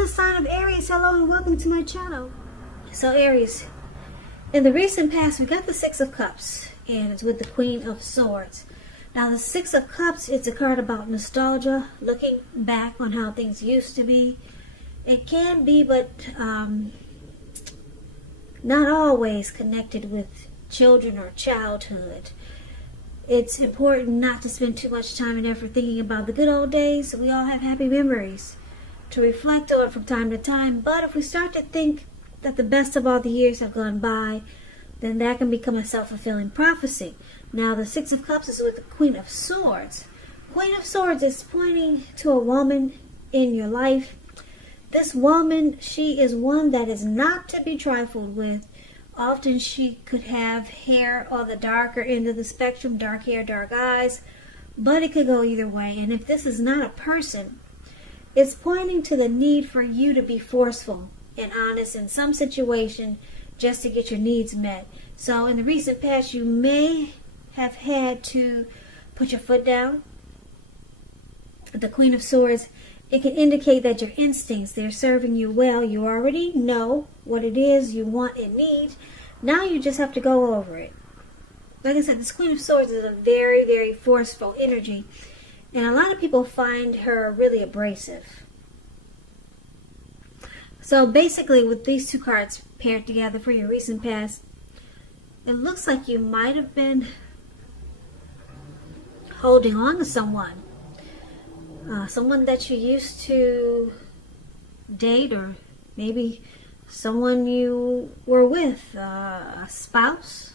the sign of Aries, hello and welcome to my channel. So Aries, in the recent past we got the Six of Cups and it's with the Queen of Swords. Now the Six of Cups, it's a card about nostalgia, looking back on how things used to be. It can be, but not always connected with children or childhood. It's important not to spend too much time and effort thinking about the good old days. We all have happy memories to reflect on from time to time. But if we start to think that the best of all the years have gone by, then that can become a self-fulfilling prophecy. Now the Six of Cups is with the Queen of Swords. Queen of Swords is pointing to a woman in your life. This woman, she is one that is not to be trifled with. Often she could have hair on the darker end of the spectrum, dark hair, dark eyes, but it could go either way. And if this is not a person, it's pointing to the need for you to be forceful and honest in some situation just to get your needs met. So in the recent past, you may have had to put your foot down. The Queen of Swords, it can indicate that your instincts, they're serving you well. You already know what it is you want and need. Now you just have to go over it. Like I said, this Queen of Swords is a very, very forceful energy. And a lot of people find her really abrasive. So basically, with these two cards paired together for your recent past, it looks like you might have been holding on to someone. Someone that you used to date, or maybe someone you were with, a spouse,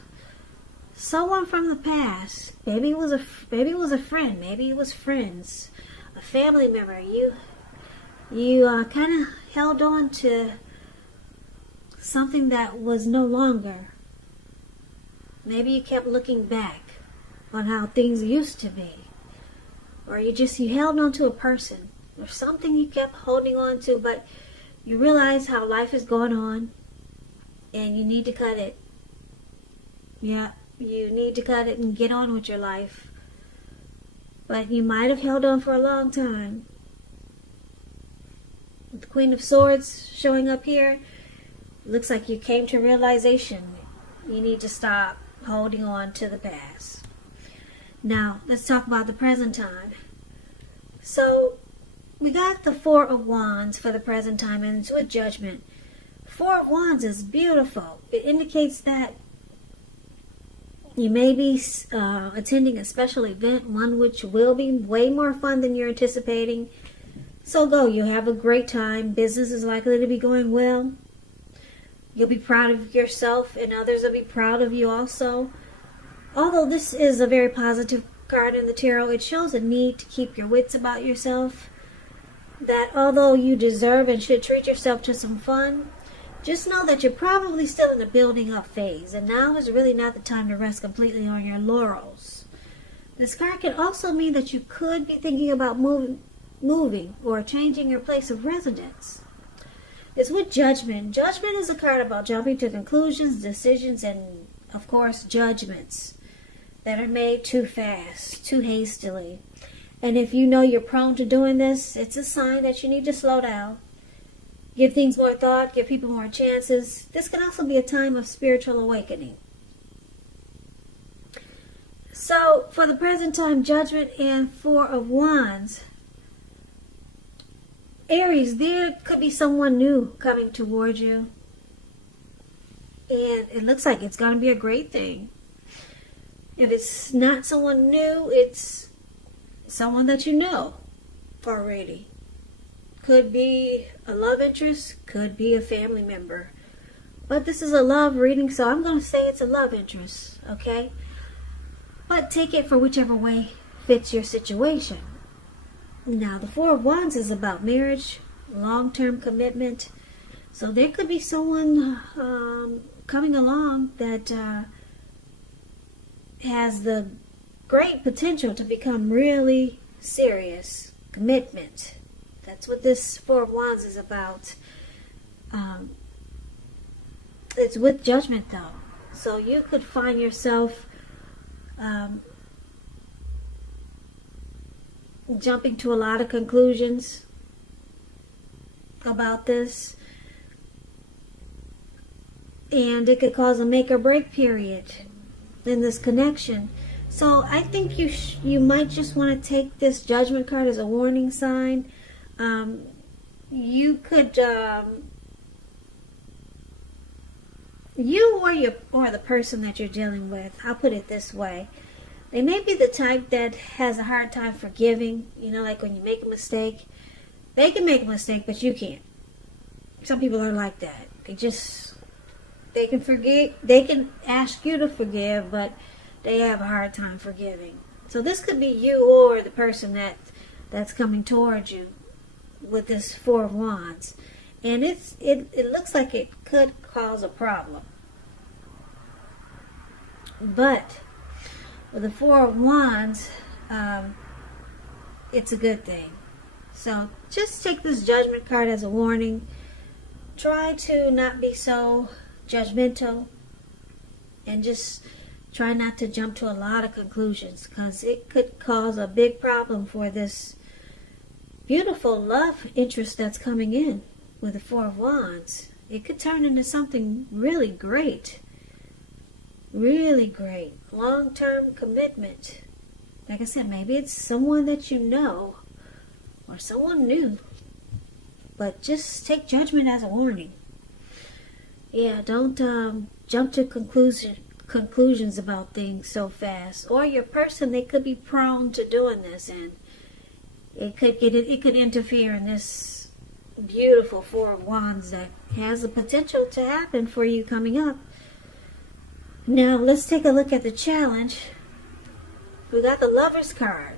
someone from the past. Maybe it was a friend, maybe it was friends, a family member. You kind of held on to something that was no longer. Maybe you kept looking back on how things used to be. Or you held on to a person or something you kept holding on to, but you realize how life is going on and you need to cut it. Yeah, you need to cut it and get on with your life. But you might have held on for a long time. With the Queen of Swords showing up here, looks like you came to realization. You need to stop holding on to the past. Now, let's talk about the present time. So, we got the Four of Wands for the present time, and it's with Judgment. Four of Wands is beautiful. It indicates that you may be attending a special event, one which will be way more fun than you're anticipating. So go, you'll have a great time. Business is likely to be going well. You'll be proud of yourself, and others will be proud of you also. Although this is a very positive card in the tarot, it shows a need to keep your wits about yourself. That although you deserve and should treat yourself to some fun, just know that you're probably still in the building up phase. And now is really not the time to rest completely on your laurels. This card can also mean that you could be thinking about moving or changing your place of residence. It's with Judgment. Judgment is a card about jumping to conclusions, decisions, and of course judgments that are made too fast, too hastily. And if you know you're prone to doing this, it's a sign that you need to slow down. Give things more thought, give people more chances. This can also be a time of spiritual awakening. So, for the present time, Judgment and Four of Wands. Aries, there could be someone new coming towards you. And it looks like it's going to be a great thing. If it's not someone new, it's someone that you know already. Could be a love interest, could be a family member. But this is a love reading, so I'm going to say it's a love interest, okay? But take it for whichever way fits your situation. Now, the Four of Wands is about marriage, long-term commitment. So there could be someone coming along that has the great potential to become really serious. Commitment. That's what this Four of Wands is about. It's with Judgment though. So you could find yourself jumping to a lot of conclusions. about this. And it could cause a make or break period in this connection. So I think you might just want to take this Judgment card as a warning sign. You could, you or the person that you're dealing with, I'll put it this way. They may be the type that has a hard time forgiving. You know, like when you make a mistake. They can make a mistake, but you can't. Some people are like that. They can forgive. They can ask you to forgive, but they have a hard time forgiving. So this could be you or the person that's coming towards you with this Four of Wands. And it looks like it could cause a problem. But with the Four of Wands, it's a good thing. So just take this Judgment card as a warning. Try to not be so judgmental, and just try not to jump to a lot of conclusions, because it could cause a big problem for this beautiful love interest that's coming in with the Four of Wands. It could turn into something really great. Really great. Long-term commitment. Like I said, maybe it's someone that you know or someone new. But just take Judgment as a warning. Yeah, don't jump to conclusions about things so fast. Or your person, they could be prone to doing this, and it could interfere in this beautiful Four of Wands that has the potential to happen for you coming up. Now let's take a look at the challenge. We got the Lovers card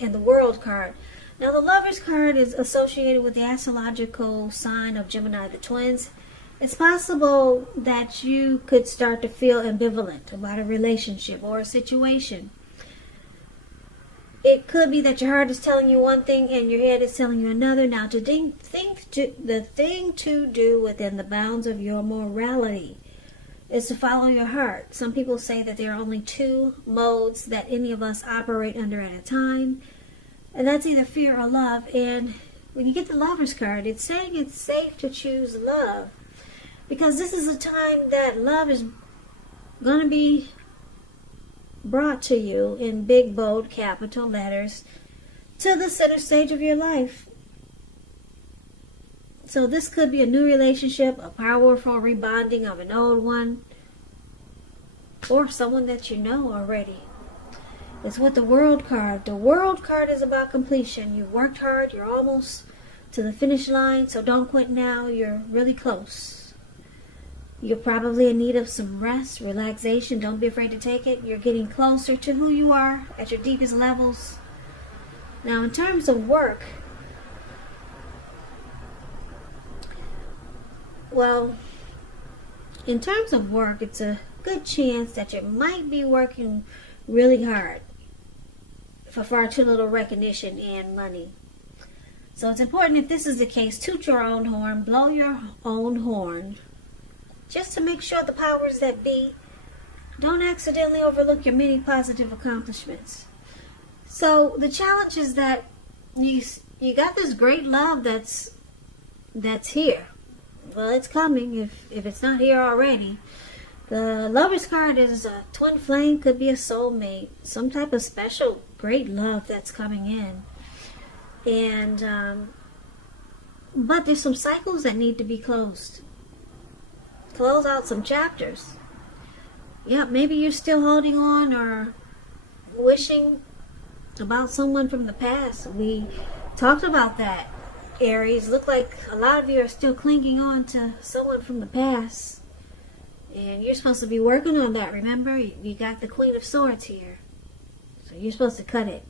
and the World card. Now the Lovers card is associated with the astrological sign of Gemini, the twins. It's possible that you could start to feel ambivalent about a relationship or a situation. It could be that your heart is telling you one thing and your head is telling you another. Now, the thing to do within the bounds of your morality is to follow your heart. Some people say that there are only two modes that any of us operate under at a time, and that's either fear or love. And when you get the Lovers card, it's saying it's safe to choose love, because this is a time that love is going to be brought to you in big, bold, capital letters to the center stage of your life. So this could be a new relationship, a powerful rebonding of an old one, or someone that you know already. It's with the World card. The World card is about completion. You worked hard. You're almost to the finish line, so don't quit now. You're really close. You're probably in need of some rest, relaxation. Don't be afraid to take it. You're getting closer to who you are at your deepest levels. Now, in terms of work, well, in terms of work, it's a good chance that you might be working really hard for far too little recognition and money. So it's important, if this is the case, toot your own horn, blow your own horn, just to make sure the powers that be don't accidentally overlook your many positive accomplishments. So the challenge is that you got this great love that's here. Well, it's coming if it's not here already. The Lovers card is a twin flame, could be a soulmate, some type of special great love that's coming in. And but there's some cycles that need to be closed. Close out some chapters. Yeah, maybe you're still holding on or wishing about someone from the past. We talked about that, Aries. Look like a lot of you are still clinging on to someone from the past. And you're supposed to be working on that. Remember, you got the Queen of Swords here. So you're supposed to cut it.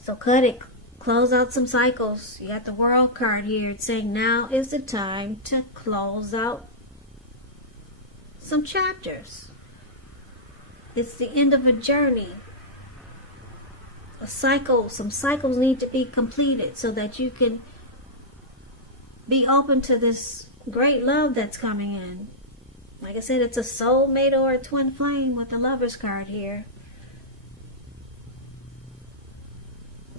So cut it. Close out some cycles. You got the World card here. It's saying now is the time to close out some chapters. It's the end of a journey. A cycle. Some cycles need to be completed so that you can be open to this great love that's coming in. Like I said, it's a soulmate or a twin flame with the Lovers card here.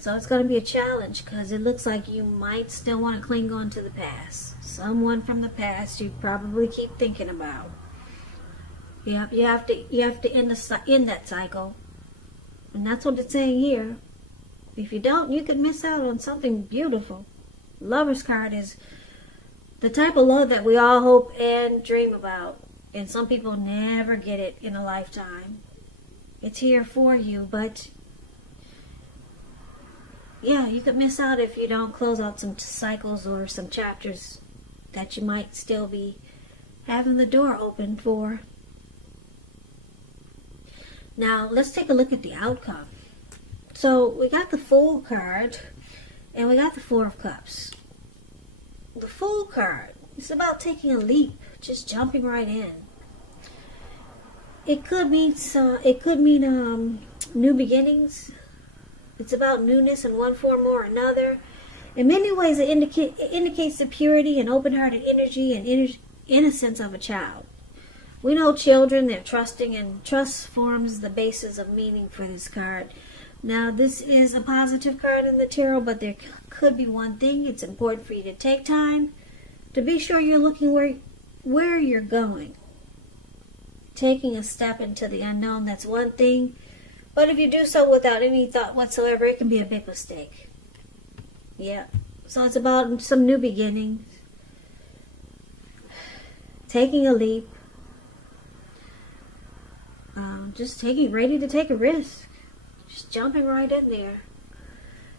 So it's going to be a challenge because it looks like you might still want to cling on to the past. Someone from the past you probably keep thinking about. Yep, you have to end that cycle. And that's what it's saying here. If you don't, you could miss out on something beautiful. Lover's card is the type of love that we all hope and dream about. And some people never get it in a lifetime. It's here for you, but yeah, you could miss out if you don't close out some cycles or some chapters that you might still be having the door open for. Now, let's take a look at the outcome. So, we got the Fool card, and we got the Four of Cups. The Fool card, it's about taking a leap, just jumping right in. It could mean new beginnings. It's about newness in one form or another. In many ways, it indicates the purity and open-hearted energy and innocence of a child. We know children, they're trusting, and trust forms the basis of meaning for this card. Now, this is a positive card in the tarot, but there could be one thing. It's important for you to take time to be sure you're looking where you're going. Taking a step into the unknown, that's one thing. But if you do so without any thought whatsoever, it can be a big mistake. Yeah. So it's about some new beginnings. Taking a leap. Just ready to take a risk. Just jumping right in there.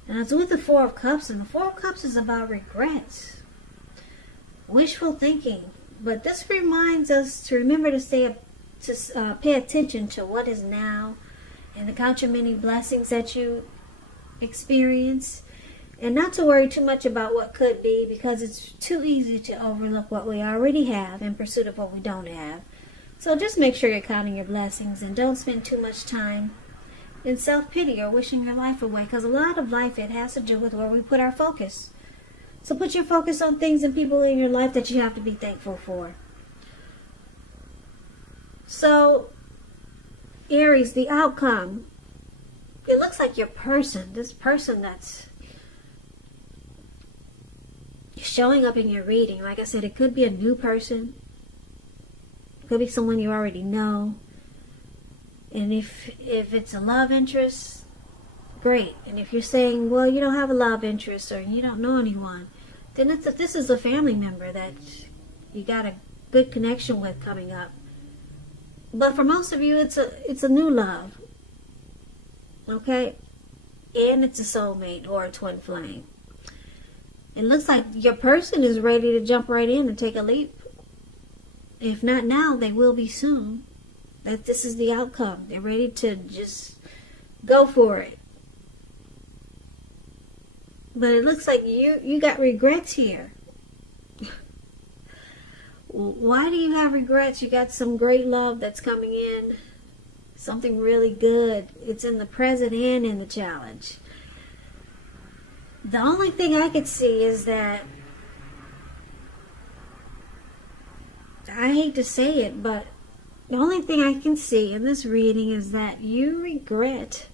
And it's with the Four of Cups. And the Four of Cups is about regrets. Wishful thinking. But this reminds us to remember to pay attention to what is now. And to count your many blessings that you experience. And not to worry too much about what could be. Because it's too easy to overlook what we already have in pursuit of what we don't have. So just make sure you're counting your blessings. And don't spend too much time in self-pity or wishing your life away. Because a lot of life, it has to do with where we put our focus. So put your focus on things and people in your life that you have to be thankful for. So, Aries, the outcome. It looks like your person, this person that's showing up in your reading. Like I said, it could be a new person. It could be someone you already know. And if it's a love interest, great. And if you're saying, well, you don't have a love interest or you don't know anyone, then this is a family member that you got a good connection with coming up. But for most of you, it's a new love. Okay? And it's a soulmate or a twin flame. It looks like your person is ready to jump right in and take a leap. If not now, they will be soon. That this is the outcome. They're ready to just go for it. But it looks like you got regrets here. Why do you have regrets? You got some great love that's coming in. Something really good. It's in the present and in the challenge. The only thing I could see is that, I hate to say it, but the only thing I can see in this reading is that you regret.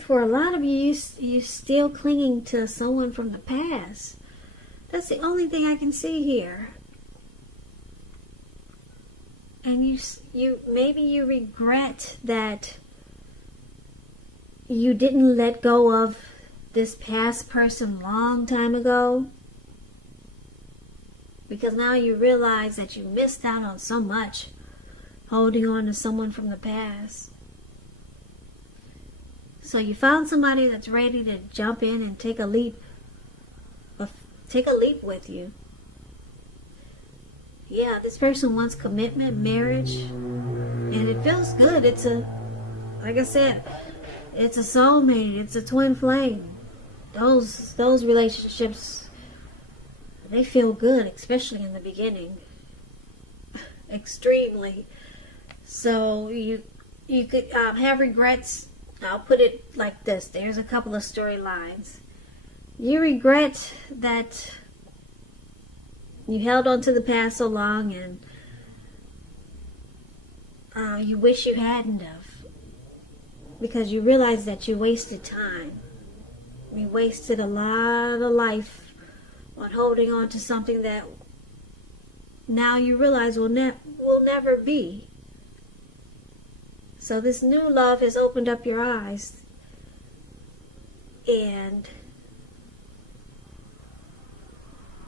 For a lot of you, you're still clinging to someone from the past. That's the only thing I can see here. And maybe you regret that you didn't let go of this past person long time ago. Because now you realize that you missed out on so much holding on to someone from the past. So you found somebody that's ready to jump in and take a leap. Take a leap with you. Yeah, this person wants commitment, marriage, and it feels good. Like I said, it's a soulmate, it's a twin flame. Those relationships, they feel good, especially in the beginning. Extremely. So you could have regrets. I'll put it like this. There's a couple of storylines. You regret that you held on to the past so long, and you wish you hadn't have. because you realize that you wasted time. You wasted a lot of life on holding on to something that now you realize will never be. So this new love has opened up your eyes, and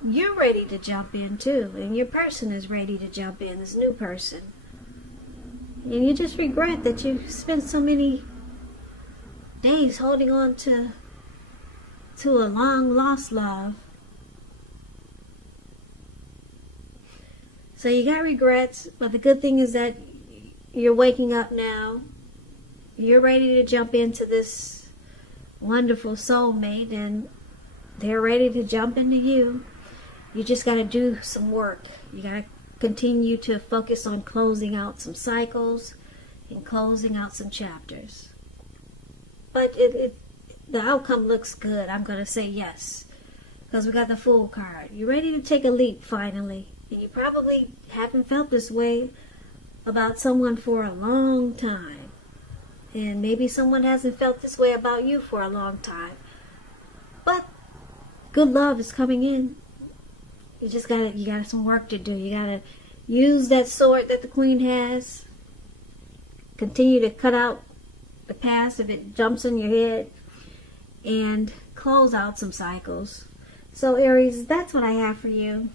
you're ready to jump in too, and your person is ready to jump in, this new person. And you just regret that you spent so many days holding on to a long lost love. So you got regrets, but the good thing is that you're waking up now. You're ready to jump into this wonderful soulmate, and they're ready to jump into you. You just got to do some work. You got to continue to focus on closing out some cycles and closing out some chapters. But the outcome looks good. I'm going to say yes, because we got the Fool card. You're ready to take a leap finally. And you probably haven't felt this way about someone for a long time. And maybe someone hasn't felt this way about you for a long time. But good love is coming in. You got some work to do. You gotta use that sword that the Queen has. Continue to cut out the past if it jumps in your head, and close out some cycles. So Aries, that's what I have for you.